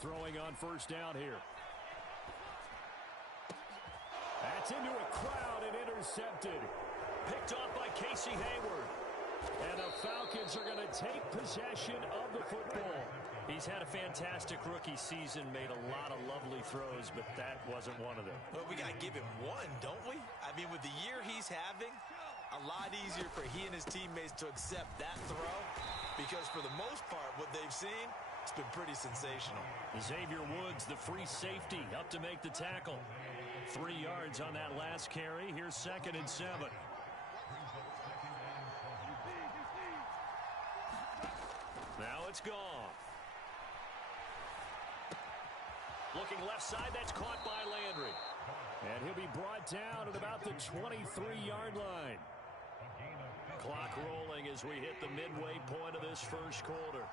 throwing on first down here. That's into a crowd and intercepted. Picked off by Casey Hayward. And the Falcons are going to take possession of the football. He's had a fantastic rookie season, made a lot of lovely throws, but that wasn't one of them. Well, we got to give him one, don't we? I mean, with the year he's having, a lot easier for he and his teammates to accept that throw because for the most part, what they've seen, it's been pretty sensational. Xavier Woods, the free safety, up to make the tackle. 3 yards on that last carry. Here's 2nd and 7. Now it's gone. Looking left side, that's caught by Landry. And he'll be brought down at about the 23-yard line. Clock rolling as we hit the midway point of this first quarter.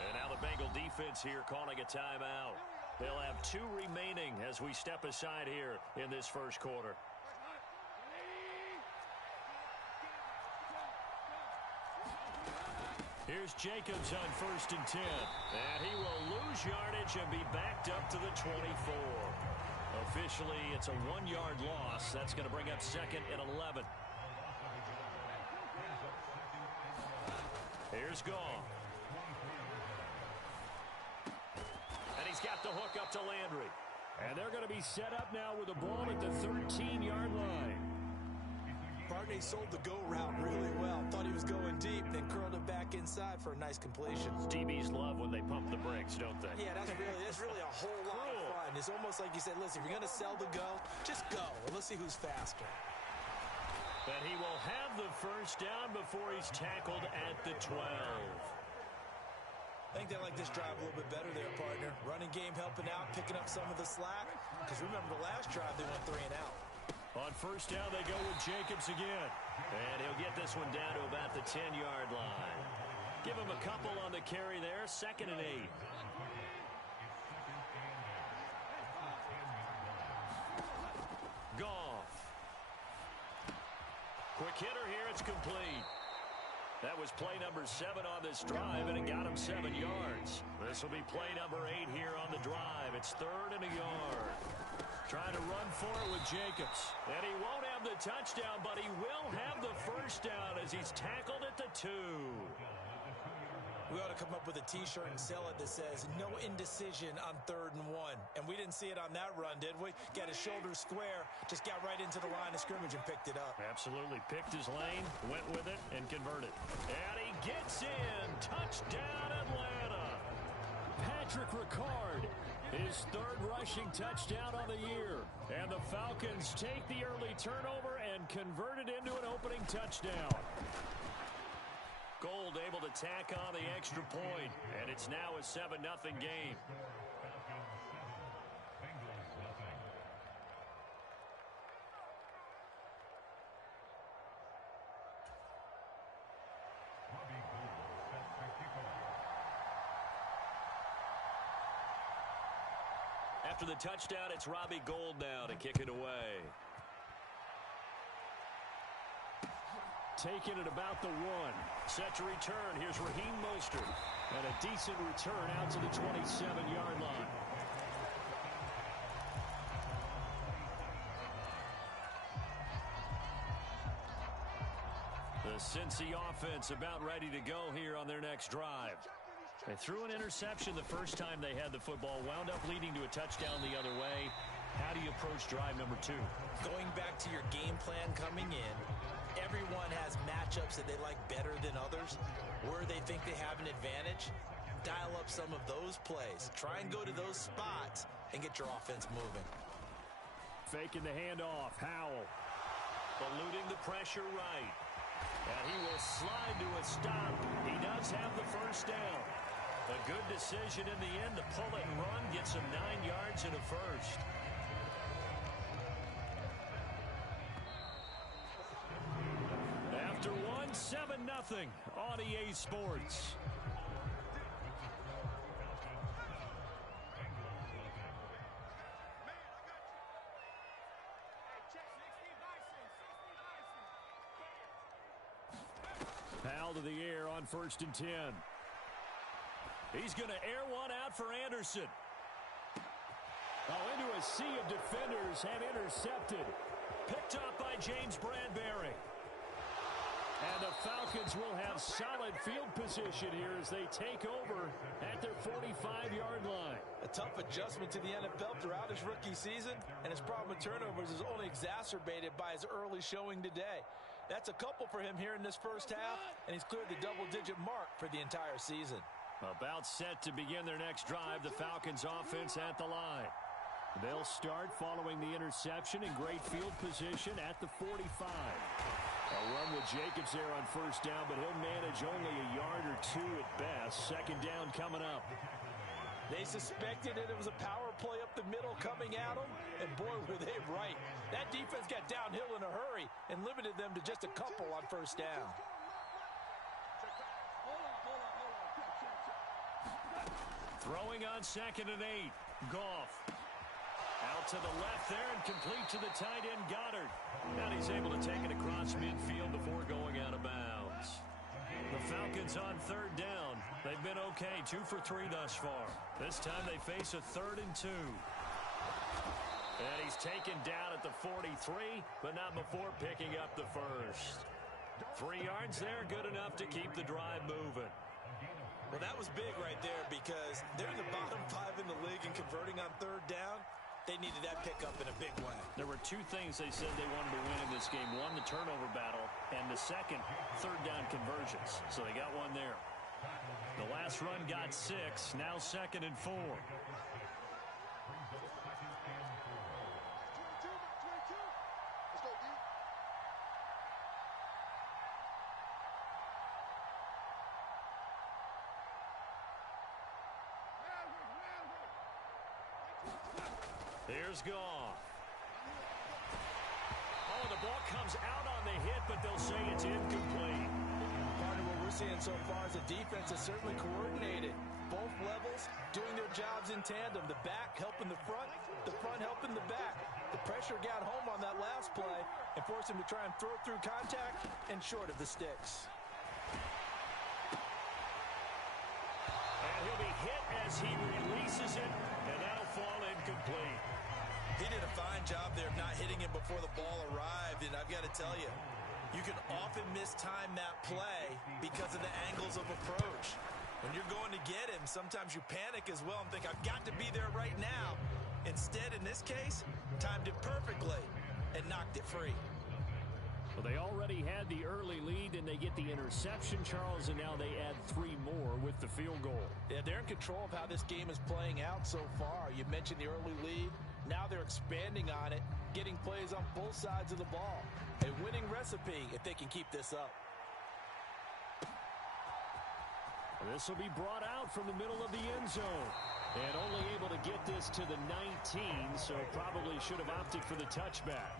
And now the Bengal defense here calling a timeout. They'll have 2 remaining as we step aside here in this first quarter. Here's Jacobs on 1st and 10. And he will lose yardage and be backed up to the 24. Officially, it's a 1-yard loss. That's going to bring up 2nd and 11. Here's Goff. And he's got the hook up to Landry. And they're going to be set up now with the ball at the 13-yard line. Barney sold the go route really well. Thought he was going deep, then curled it back inside for a nice completion. DBs love when they pump the brakes, don't they? Yeah, that's really a whole lot of fun. It's almost like you said, listen, if you're going to sell the go, just go. And let's see who's faster. But he will have the first down before he's tackled at the 12. I think they like this drive a little bit better there, partner. Running game helping out, picking up some of the slack. Because remember, the last drive, they went 3 and out. On first down, they go with Jacobs again. And he'll get this one down to about the 10-yard line. Give him a couple on the carry there. 2nd and 8. Goff. Quick hitter here. It's complete. That was play number 7 on this drive, and it got him 7 yards. This will be play number 8 here on the drive. It's 3rd and a yard. Trying to run for it with Jacobs. And he won't have the touchdown, but he will have the first down as he's tackled at the 2. We ought to come up with a T-shirt and sell it that says, no indecision on 3rd and 1. And we didn't see it on that run, did we? Got his shoulder square, just got right into the line of scrimmage and picked it up. Absolutely. Picked his lane, went with it, and converted. And he gets in. Touchdown, Atlanta. Patrick Ricard, his 3rd rushing touchdown on the year. And the Falcons take the early turnover and convert it into an opening touchdown. Gold able to tack on the extra point, and it's now a 7-0 game. After the touchdown, it's Robbie Gould now to kick it away. Taking it about the 1. Set to return. Here's Raheem Mostert. And a decent return out to the 27-yard line. The Cincy offense about ready to go here on their next drive. They threw an interception the first time they had the football, wound up leading to a touchdown the other way. How do you approach drive number 2? Going back to your game plan coming in, everyone has matchups that they like better than others. Where they think they have an advantage, dial up some of those plays. Try and go to those spots and get your offense moving. Faking the handoff. Howell. Eluding the pressure right. And he will slide to a stop. He does have the first down. A good decision in the end to pull it and run. Gets him 9 yards and a first. After one, 7-0 on EA Sports. Powell to the air on 1st and 10. He's going to air one out for Anderson. Oh, into a sea of defenders and intercepted. Picked up by James Bradbury. And the Falcons will have solid field position here as they take over at their 45-yard line. A tough adjustment to the NFL throughout his rookie season, and his problem with turnovers is only exacerbated by his early showing today. That's a couple for him here in this first half, and he's cleared the double-digit mark for the entire season. About set to begin their next drive, the Falcons offense at the line. They'll start following the interception in great field position at the 45. A run with Jacobs there on first down, but he'll manage only a yard or two at best. Second down coming up. They suspected that it was a power play up the middle coming at them, and boy, were they right. That defense got downhill in a hurry and limited them to just a couple on first down. Throwing on 2nd and 8. Goff. Out to the left there and complete to the tight end Goddard. And he's able to take it across midfield before going out of bounds. The Falcons on 3rd down. They've been okay, 2 for 3 thus far. This time they face a 3rd and 2. And he's taken down at the 43, but not before picking up the first. 3 yards there, good enough to keep the drive moving. Well, that was big right there because they're in the bottom 5 in the league and converting on 3rd down. They needed that pickup in a big way. There were 2 things they said they wanted to win in this game. One, the turnover battle, and the second, 3rd down conversions. So they got one there. The last run got 6, now 2nd and 4. Here's Goff. Oh, the ball comes out on the hit, but they'll say it's incomplete. Part of what we're seeing so far is the defense is certainly coordinated. Both levels doing their jobs in tandem. The back helping the front helping the back. The pressure got home on that last play and forced him to try and throw through contact and short of the sticks. And he'll be hit as he releases it, and that'll fall incomplete. He did a fine job there of not hitting him before the ball arrived, and I've got to tell you, you can often mistime that play because of the angles of approach. When you're going to get him, sometimes you panic as well and think, I've got to be there right now. Instead, in this case, timed it perfectly and knocked it free. Well, they already had the early lead, and they get the interception, Charles, and now they add 3 more with the field goal. Yeah, they're in control of how this game is playing out so far. You mentioned the early lead. Now they're expanding on it, getting plays on both sides of the ball. A winning recipe if they can keep this up. This will be brought out from the middle of the end zone. And only able to get this to the 19, so probably should have opted for the touchback.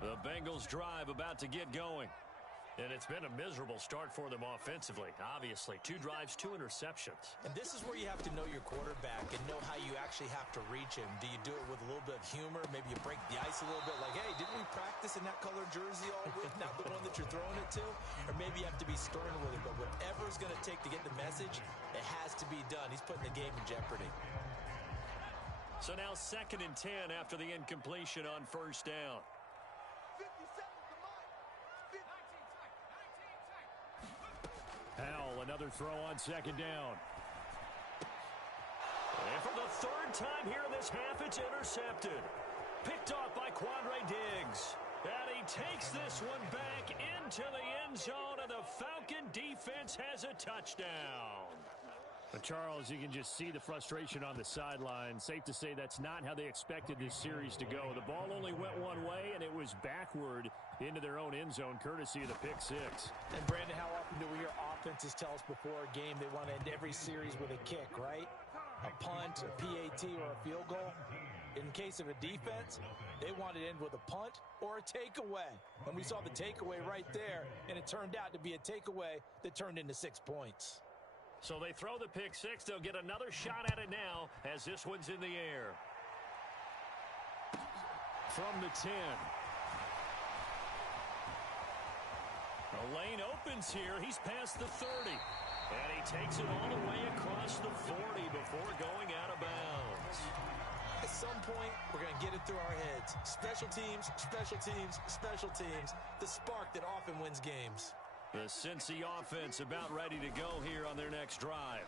The Bengals drive about to get going. And it's been a miserable start for them offensively, obviously. 2 drives, 2 interceptions. And this is where you have to know your quarterback and know how you actually have to reach him. Do you do it with a little bit of humor? Maybe you break the ice a little bit like, hey, didn't we practice in that colored jersey all week, not the one that you're throwing it to? Or maybe you have to be stern with it. But whatever it's going to take to get the message, it has to be done. He's putting the game in jeopardy. So now 2nd and 10 after the incompletion on first down. Howell, another throw on 2nd down. And for the 3rd time here in this half, it's intercepted. Picked off by Quandre Diggs. And he takes this one back into the end zone, and the Falcon defense has a touchdown. But Charles, you can just see the frustration on the sideline. Safe to say that's not how they expected this series to go. The ball only went one way, and it was backward into their own end zone, courtesy of the pick 6. And, Brandon, how often do we hear offenses tell us before a game they want to end every series with a kick, right? A punt, a PAT, or a field goal. In case of a defense, they want to end with a punt or a takeaway. And we saw the takeaway right there, and it turned out to be a takeaway that turned into 6 points. So they throw the pick 6. They'll get another shot at it now as this one's in the air. from the 10. The lane opens here. He's past the 30. And he takes it all the way across the 40 before going out of bounds. At some point, we're going to get it through our heads. Special teams, special teams, special teams. The spark that often wins games. The Cincy offense about ready to go here on their next drive.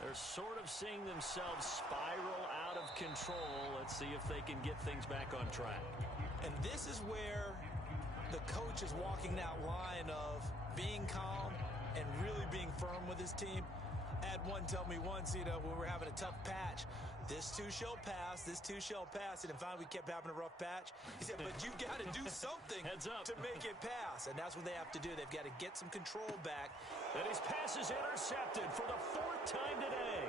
They're sort of seeing themselves spiral out of control. Let's see if they can get things back on track. And this is where the coach is walking that line of being calm and really being firm with his team. I had one tell me once, when we were having a tough patch, this too shall pass, this too shall pass. And finally, we kept having a rough patch. He said, but you got to do something to make it pass. And that's what they have to do. They've got to get some control back. And his pass is intercepted for the 4th time today.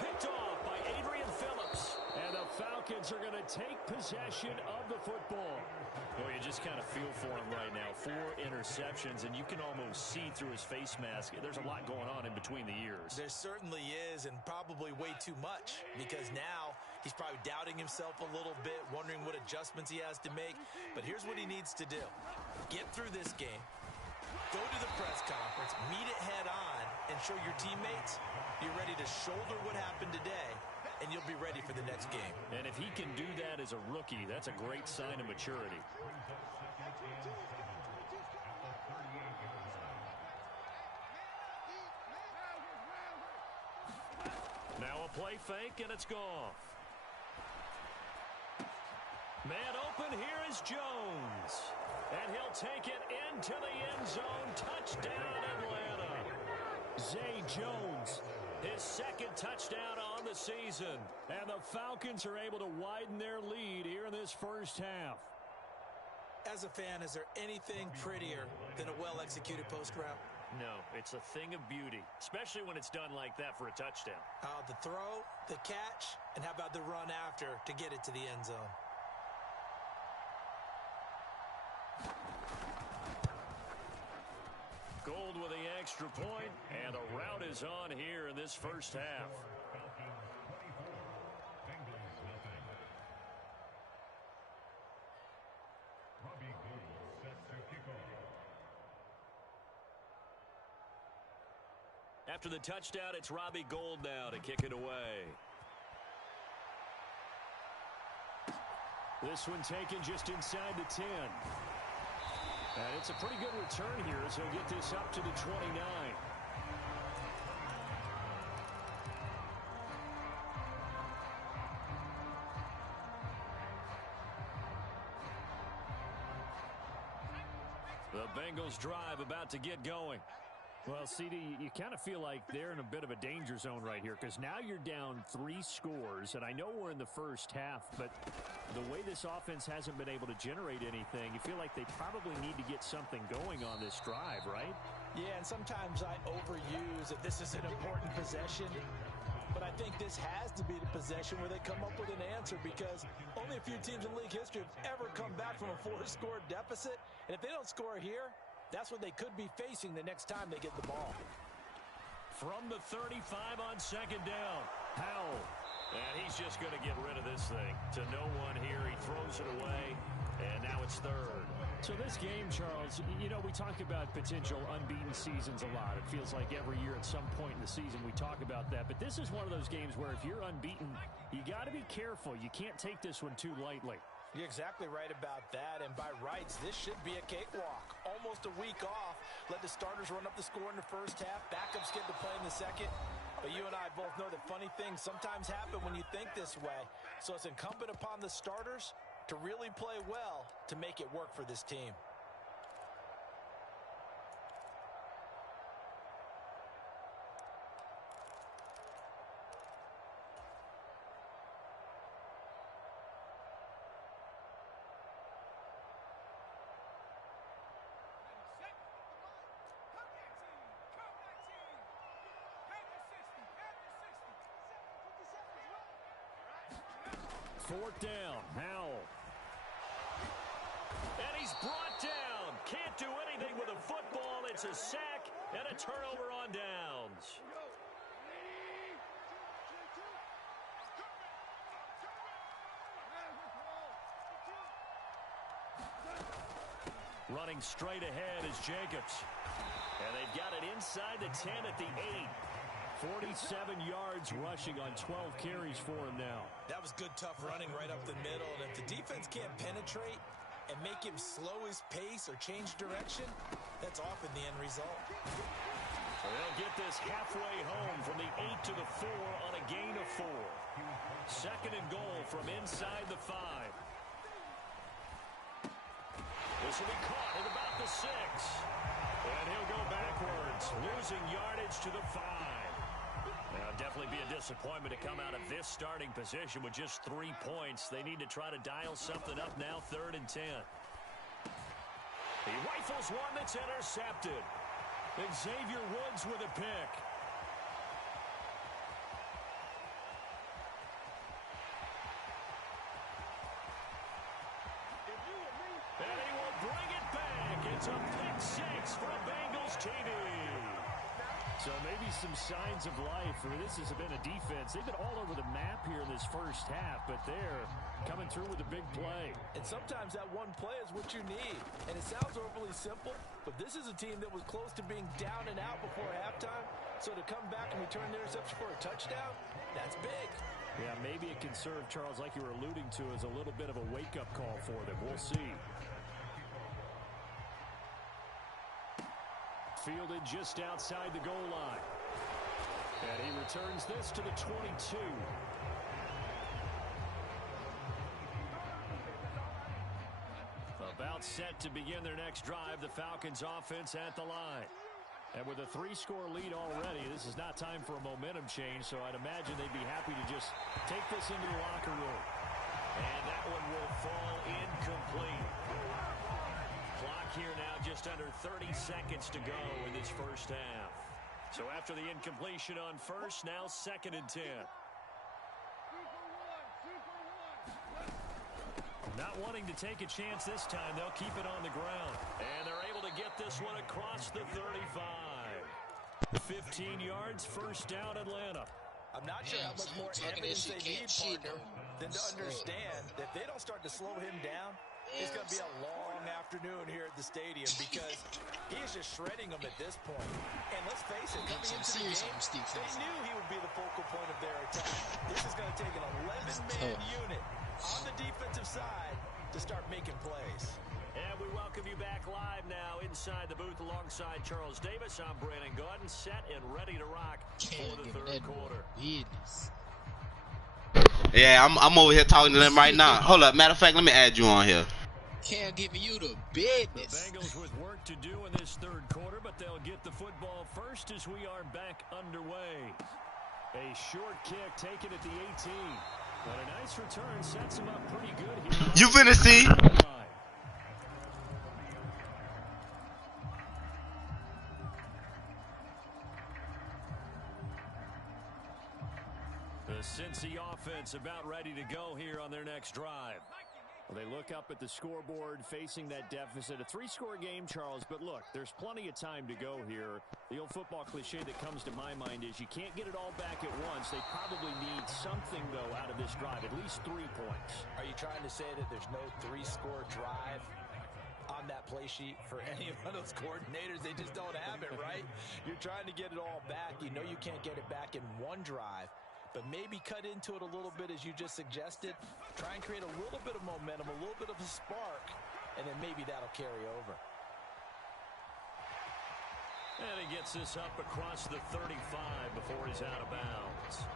Picked off by Adrian Phillips. And the Falcons are going to take possession of the football. Well, you just kind of feel for him right now. 4 interceptions, and you can almost see through his face mask. There's a lot going on in between the ears. There certainly is, and probably way too much, because now he's probably doubting himself a little bit, wondering what adjustments he has to make. But here's what he needs to do. Get through this game. Go to the press conference, meet it head on, and show your teammates you're ready to shoulder what happened today, and you'll be ready for the next game. And if he can do that as a rookie, that's a great sign of maturity. Now a play fake, and it's gone. Man open, here is Jones. And he'll take it into the end zone. Touchdown, Atlanta. Zay Jones, his 2nd touchdown on the season. And the Falcons are able to widen their lead here in this first half. As a fan, is there anything prettier than a well-executed post route? No, it's a thing of beauty, especially when it's done like that for a touchdown. The throw, the catch, and how about the run after to get it to the end zone? Gold with the extra point, and a route is on here in this first half. After the touchdown, it's Robbie Gould now to kick it away. This one taken just inside the 10. And it's a pretty good return here as he'll get this up to the 29. The Bengals drive about to get going. Well, CD, you kind of feel like they're in a bit of a danger zone right here because now you're down 3 scores, and I know we're in the first half, but the way this offense hasn't been able to generate anything, you feel like they probably need to get something going on this drive, right? Yeah, and sometimes I overuse that this is an important possession, but I think this has to be the possession where they come up with an answer because only a few teams in league history have ever come back from a 4-score deficit, and if they don't score here, that's what they could be facing the next time they get the ball. From the 35 on 2nd down, Howell. And he's just going to get rid of this thing to no one here. He throws it away, and now it's 3rd. So this game, Charles, we talk about potential unbeaten seasons a lot. It feels like every year at some point in the season we talk about that. But this is one of those games where if you're unbeaten, you got to be careful. You can't take this one too lightly. You're exactly right about that, and by rights, this should be a cakewalk. Almost a week off. Let the starters run up the score in the first half. Backups get to play in the second. But you and I both know that funny things sometimes happen when you think this way. So it's incumbent upon the starters to really play well to make it work for this team. Fourth down, Howell. And he's brought down. Can't do anything with a football. It's a sack and a turnover on downs. Running straight ahead is Jacobs. And they've got it inside the 10 at the 8. 47 yards rushing on 12 carries for him now. That was good, tough running right up the middle. And if the defense can't penetrate and make him slow his pace or change direction, that's often the end result. So they'll get this halfway home from the 8 to the 4 on a gain of 4. Second and goal from inside the 5. This will be caught at about the 6. And he'll go backwards, losing yardage to the 5. Now, definitely be a disappointment to come out of this starting position with just 3 points. They need to try to dial something up now, 3rd and 10. He rifles one that's intercepted. Xavier Woods with a pick. And he will bring it back. It's a pick 6 for Bengals TD. So maybe some signs of life. I mean, this has been a defense. They've been all over the map here in this first half, but they're coming through with a big play. And sometimes that one play is what you need. And it sounds overly simple, but this is a team that was close to being down and out before halftime. So to come back and return the interception for a touchdown, that's big. Yeah, maybe it can serve, Charles, like you were alluding to, as a little bit of a wake-up call for them. We'll see. Fielded just outside the goal line. And he returns this to the 22. About set to begin their next drive, the Falcons offense at the line. And with a 3-score lead already, this is not time for a momentum change, so I'd imagine they'd be happy to just take this into the locker room. And that one will fall incomplete. Clock here now just under 30 seconds to go in this first half. So after the incompletion on first, now 2nd and 10. Not wanting to take a chance this time, they'll keep it on the ground. And they're able to get this one across the 35. 15 yards, first down Atlanta. I'm not sure how much more evidence they need, partner, than to understand that if they don't start to slow him down, it's going to be a long afternoon here at the stadium because he is just shredding them at this point. And let's face it, coming into the game, they knew he would be the focal point of their attack. This is going to take an 11-man unit on the defensive side to start making plays. And we welcome you back live now inside the booth alongside Charles Davis. I'm Brandon Gordon, set and ready to rock for the third quarter. Yeah, I'm over here talking to them right now. Hold up, matter of fact, let me add you on here. Can't give you the business. The Bengals with work to do in this third quarter, but they'll get the football first as we are back underway. A short kick taken at the 18. But a nice return sets him up pretty good here. You finna see. The Cincy offense about ready to go here on their next drive. Well, they look up at the scoreboard facing that deficit. A 3-score game, Charles, but look, there's plenty of time to go here. The old football cliche that comes to my mind is you can't get it all back at once. They probably need something, though, out of this drive, at least 3 points. Are you trying to say that there's no 3-score drive on that play sheet for any of those coordinators? They just don't have it, right? You're trying to get it all back. You know you can't get it back in one drive. But maybe cut into it a little bit as you just suggested. Try and create a little bit of momentum, a little bit of a spark, and then maybe that'll carry over. And he gets this up across the 35 before he's out of bounds.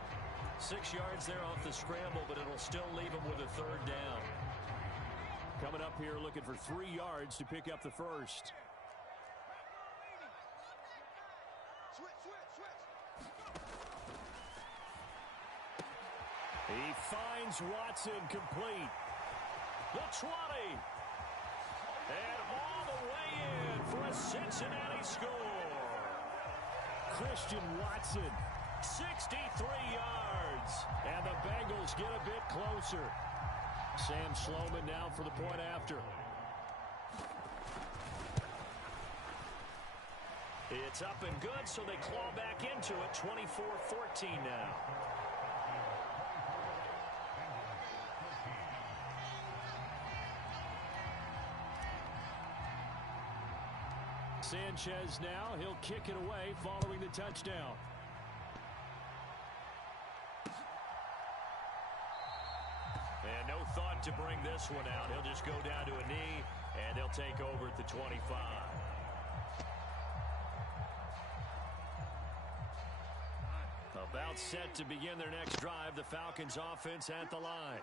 6 yards there off the scramble, but it'll still leave him with a third down. Coming up here looking for 3 yards to pick up the first. He finds Watson complete. The 20. And all the way in for a Cincinnati score. Christian Watson, 63 yards. And the Bengals get a bit closer. Sam Sloman now for the point after. It's up and good, so they claw back into it. 24-14 now. Sanchez now. He'll kick it away following the touchdown. And no thought to bring this one out. He'll just go down to a knee, and they'll take over at the 25. About set to begin their next drive, the Falcons offense at the line.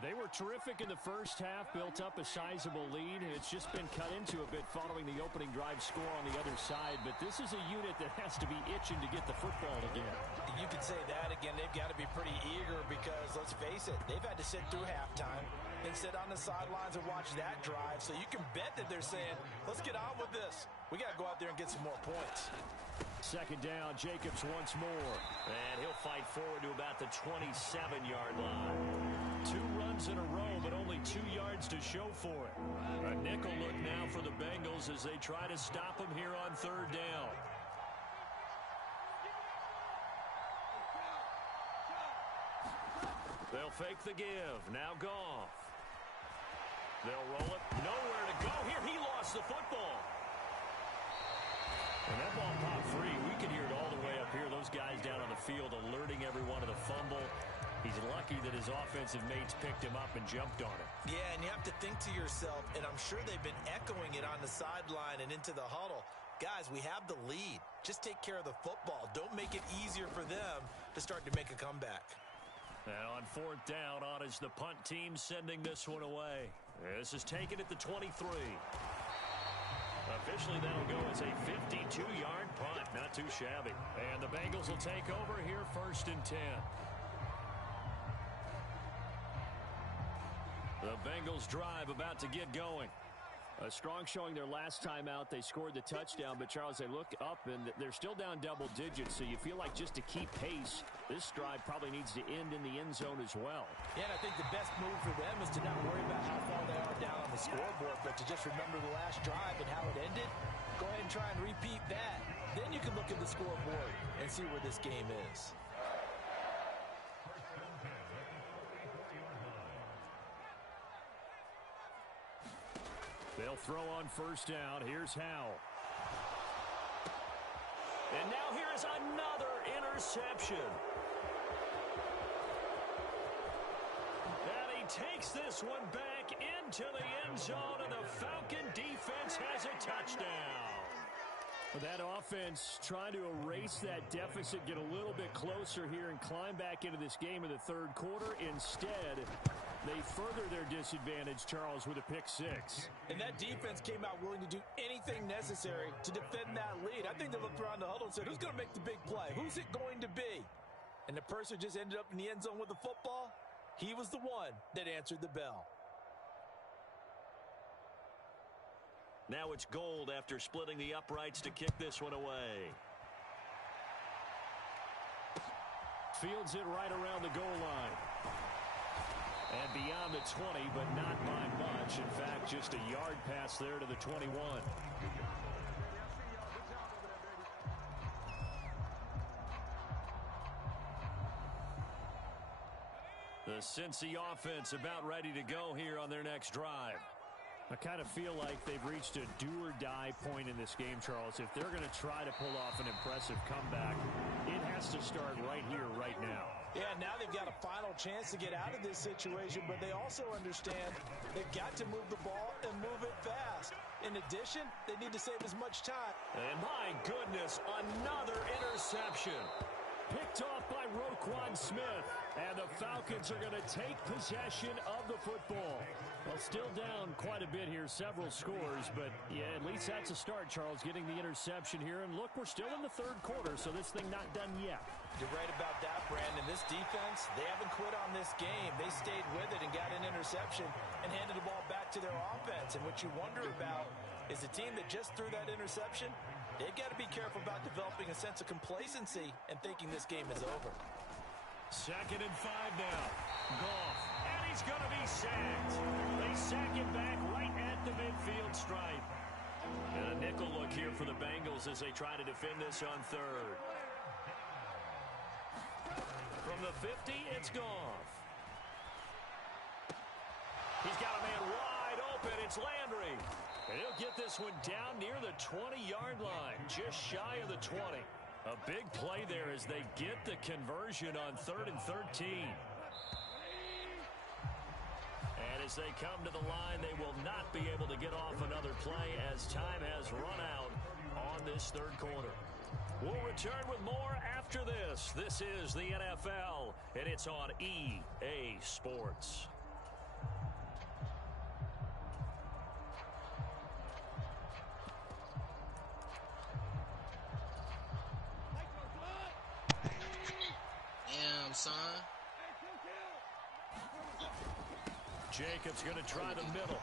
They were terrific in the first half, built up a sizable lead. It's just been cut into a bit following the opening drive score on the other side. But this is a unit that has to be itching to get the football again. You could say that again. They've got to be pretty eager because, let's face it, they've had to sit through halftime and sit on the sidelines and watch that drive. So you can bet that they're saying, let's get on with this. We got to go out there and get some more points. Second down, Jacobs once more. And he'll fight forward to about the 27-yard line. 2 runs in a row, but only 2 yards to show for it. A nickel look now for the Bengals as they try to stop him here on third down. They'll fake the give. Now Goff. They'll roll it. Nowhere to go here. He lost the football. And that ball popped free. We can hear it all the way up here. Those guys down on the field alerting everyone of the fumble. He's lucky that his offensive mates picked him up and jumped on it. Yeah, and you have to think to yourself, and I'm sure they've been echoing it on the sideline and into the huddle. Guys, we have the lead. Just take care of the football. Don't make it easier for them to start to make a comeback. And on fourth down, on is the punt team sending this one away. This is taken at the 23. Officially, that'll go as a 52-yard punt. Not too shabby. And the Bengals will take over here first and 10. The Bengals drive about to get going. A strong showing their last time out. They scored the touchdown, but Charles, they look up and they're still down double digits, so you feel like just to keep pace, this drive probably needs to end in the end zone as well. Yeah, and I think the best move for them is to not worry about how far they are down on the scoreboard, but to just remember the last drive and how it ended. Go ahead and try and repeat that. Then you can look at the scoreboard and see where this game is. They'll throw on first down. Here's Howell. And now here's another interception. And he takes this one back into the end zone, and the Falcon defense has a touchdown. That offense trying to erase that deficit, get a little bit closer here and climb back into this game in the third quarter. Instead, they further their disadvantage, Charles, with a pick six. And that defense came out willing to do anything necessary to defend that lead. I think they looked around the huddle and said, who's going to make the big play? Who's it going to be? And the person just ended up in the end zone with the football. He was the one that answered the bell. Now it's Gold after splitting the uprights to kick this one away. Fields it right around the goal line. And beyond the 20, but not by much. In fact, just a yard pass there to the 21. The Cincy offense about ready to go here on their next drive. I kind of feel like they've reached a do-or-die point in this game, Charles. If they're going to try to pull off an impressive comeback, it has to start right here, right now. Yeah, now they've got a final chance to get out of this situation, but they also understand they've got to move the ball and move it fast. In addition, they need to save as much time. And my goodness, another interception. Picked off by Roquan Smith. And the Falcons are going to take possession of the football. Well, still down quite a bit here, several scores, but yeah, at least that's a start, Charles, getting the interception here. And look, we're still in the third quarter, so this thing not done yet. You're right about that, Brandon. This defense, they haven't quit on this game. They stayed with it and got an interception and handed the ball back to their offense. And what you wonder about is the team that just threw that interception, they've got to be careful about developing a sense of complacency and thinking this game is over. 2nd and 5 now. Goff. And he's going to be sacked. They sack him back right at the midfield stripe. And a nickel look here for the Bengals as they try to defend this on third. From the 50, it's Goff. He's got a man wide open. It's It's Landry. And he'll get this one down near the 20-yard line, just shy of the 20. A big play there as they get the conversion on 3rd and 13. And as they come to the line, they will not be able to get off another play as time has run out on this third quarter. We'll return with more after this. This is the NFL, and it's on EA Sports. Damn, son. Jacobs going to try the middle.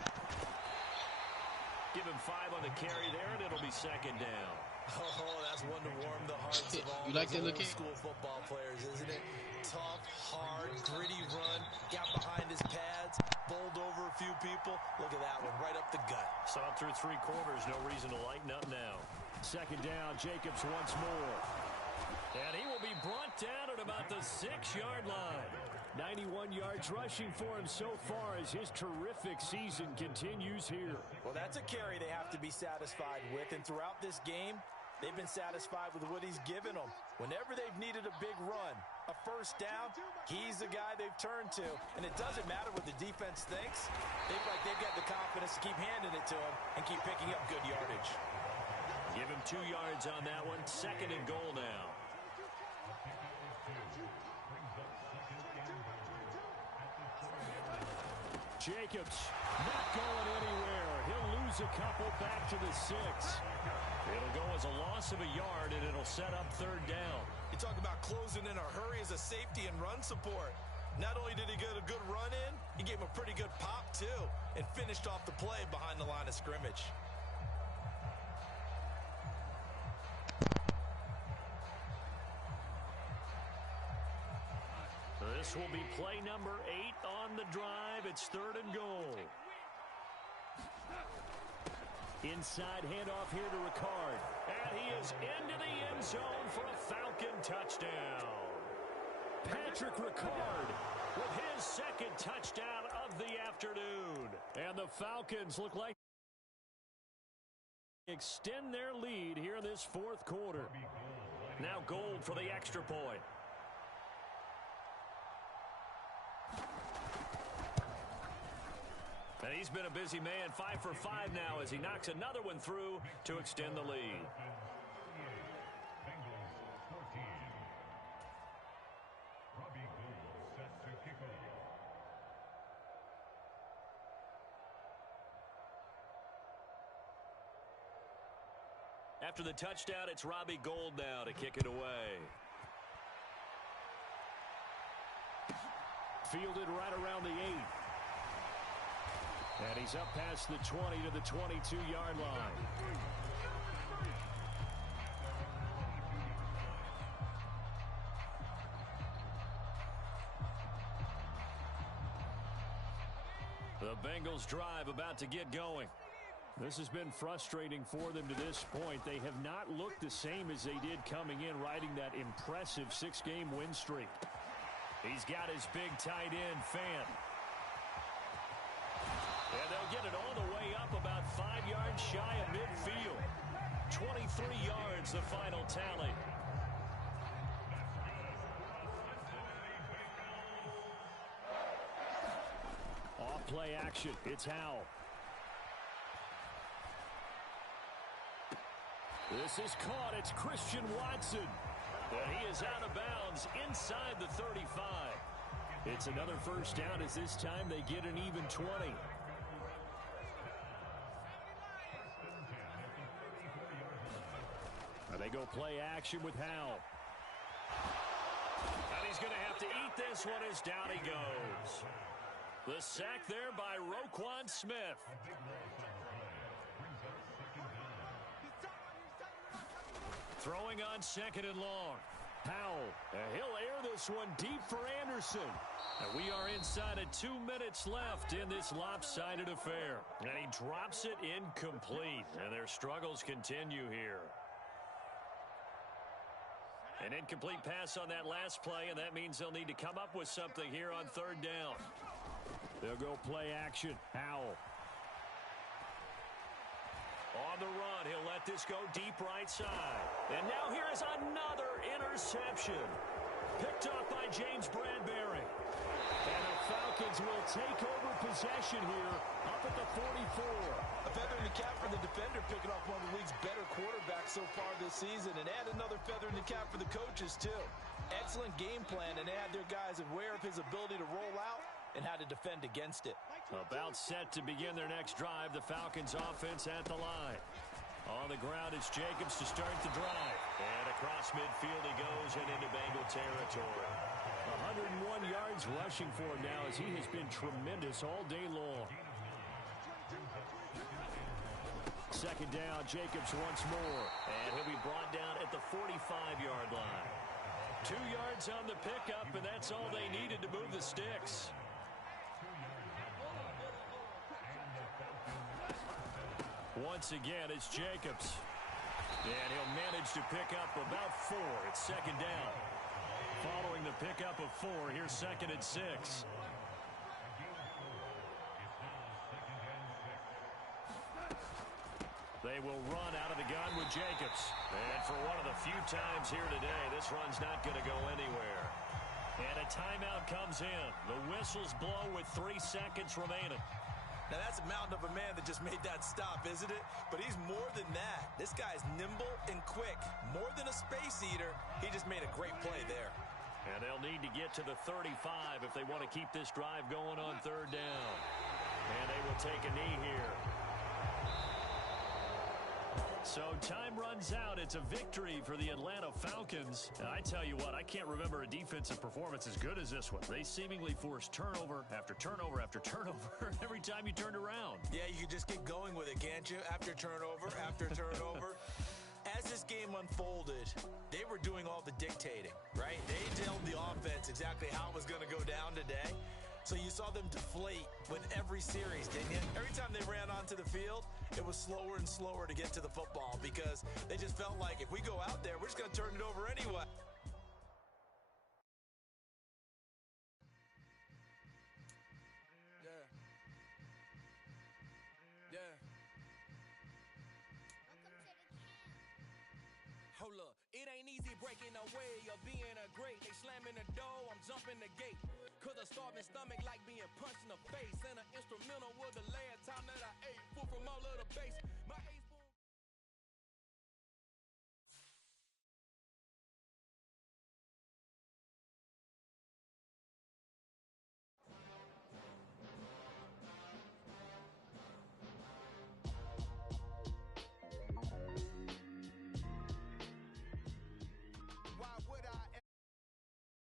Give him 5 on the carry there, and it'll be second down. Oh, that's one to warm the hearts of all you like that old looking? school football players, isn't it? Tough, hard, gritty run. Got behind his pads, bowled over a few people. Look at that one, right up the gut. Saw it through 3 quarters. No reason to lighten up now. Second down, Jacobs once more. And he will be brought down at about the 6-yard line. 91 yards rushing for him so far as his terrific season continues here. Well, that's a carry they have to be satisfied with. And throughout this game, they've been satisfied with what he's given them. Whenever they've needed a big run, a first down, he's the guy they've turned to. And it doesn't matter what the defense thinks. They've got the confidence to keep handing it to him and keep picking up good yardage. Give him 2 yards on that one. Second and goal now. Jacobs not going anywhere. He'll lose a couple back to the 6. It'll go as a loss of a yard, and it'll set up third down. You talk about closing in a hurry as a safety and run support. Not only did he get a good run in, he gave him a pretty good pop, too, and finished off the play behind the line of scrimmage. This will be play number 8 on the drive. It's third and goal. Inside handoff here to Ricard. And he is into the end zone for a Falcon touchdown. Patrick Ricard with his second touchdown of the afternoon. And the Falcons look like they extend their lead here in this fourth quarter. Now Gold for the extra point. And he's been a busy man, 5 for 5 now as he knocks another one through to extend the lead. After the touchdown, it's Robbie Gould now to kick it away. Fielded right around the 8. And he's up past the 20 to the 22-yard line. The Bengals drive about to get going. This has been frustrating for them to this point. They have not looked the same as they did coming in, riding that impressive 6-game win streak. He's got his big tight end, Fan. And they'll get it all the way up about 5 yards shy of midfield. 23 yards, the final tally. Off play action. It's Howell. This is caught. It's Christian Watson. And he is out of bounds inside the 35. It's another first down as this time they get an even 20. They go play action with Howell. And he's going to have to eat this one as down he goes. The sack there by Roquan Smith. Throwing on second and long. Howell, and he'll air this one deep for Anderson. And we are inside of 2 minutes left in this lopsided affair. And he drops it incomplete. And their struggles continue here. An incomplete pass on that last play, and that means they'll need to come up with something here on third down. They'll go play action. Howell. on the run. He'll let this go deep right side. And now here is another interception. Picked up by James Bradbury. And the Falcons will take over possession here up at the 44. A feather in the cap for the defender, picking off one of the league's better quarterbacks so far this season. And add another feather in the cap for the coaches, too. Excellent game plan, and they had their guys aware of his ability to roll out and how to defend against it. About set to begin their next drive, the Falcons offense at the line. On the ground is Jacobs to start the drive. And across midfield he goes and into Bengal territory. 101 yards rushing for him now as he has been tremendous all day long. Second down, Jacobs once more. And he'll be brought down at the 45-yard line. 2 yards on the pickup, and that's all they needed to move the sticks. Once again, it's Jacobs. And he'll manage to pick up about 4. It's second down. Following the pickup of 4, here's second and 6. They will run out of the gun with Jacobs. And for one of the few times here today, this run's not going to go anywhere. And a timeout comes in. The whistles blow with 3 seconds remaining. Now, that's a mountain of a man that just made that stop, isn't it? But he's more than that. This guy's nimble and quick. More than a space eater, he just made a great play there. And they'll need to get to the 35 if they want to keep this drive going on third down. And they will take a knee here. So time runs out. It's a victory for the Atlanta Falcons. And I tell you what, I can't remember a defensive performance as good as this one. They seemingly forced turnover after turnover after turnover every time you turned around. Yeah, you can just keep going with it, can't you? After turnover, after turnover. As this game unfolded, they were doing all the dictating, right? They told the offense exactly how it was going to go down today. So you saw them deflate with every series, didn't you? Every time they ran onto the field, it was slower and slower to get to the football because they just felt like if we go out there, we're just going to turn it over anyway. Hold up, it ain't easy breaking away or being a great. They slamming the door, I'm jumping the gate. Cause a starving stomach like being punched in the face. And an instrumental was the last time that I ate food from all of the base.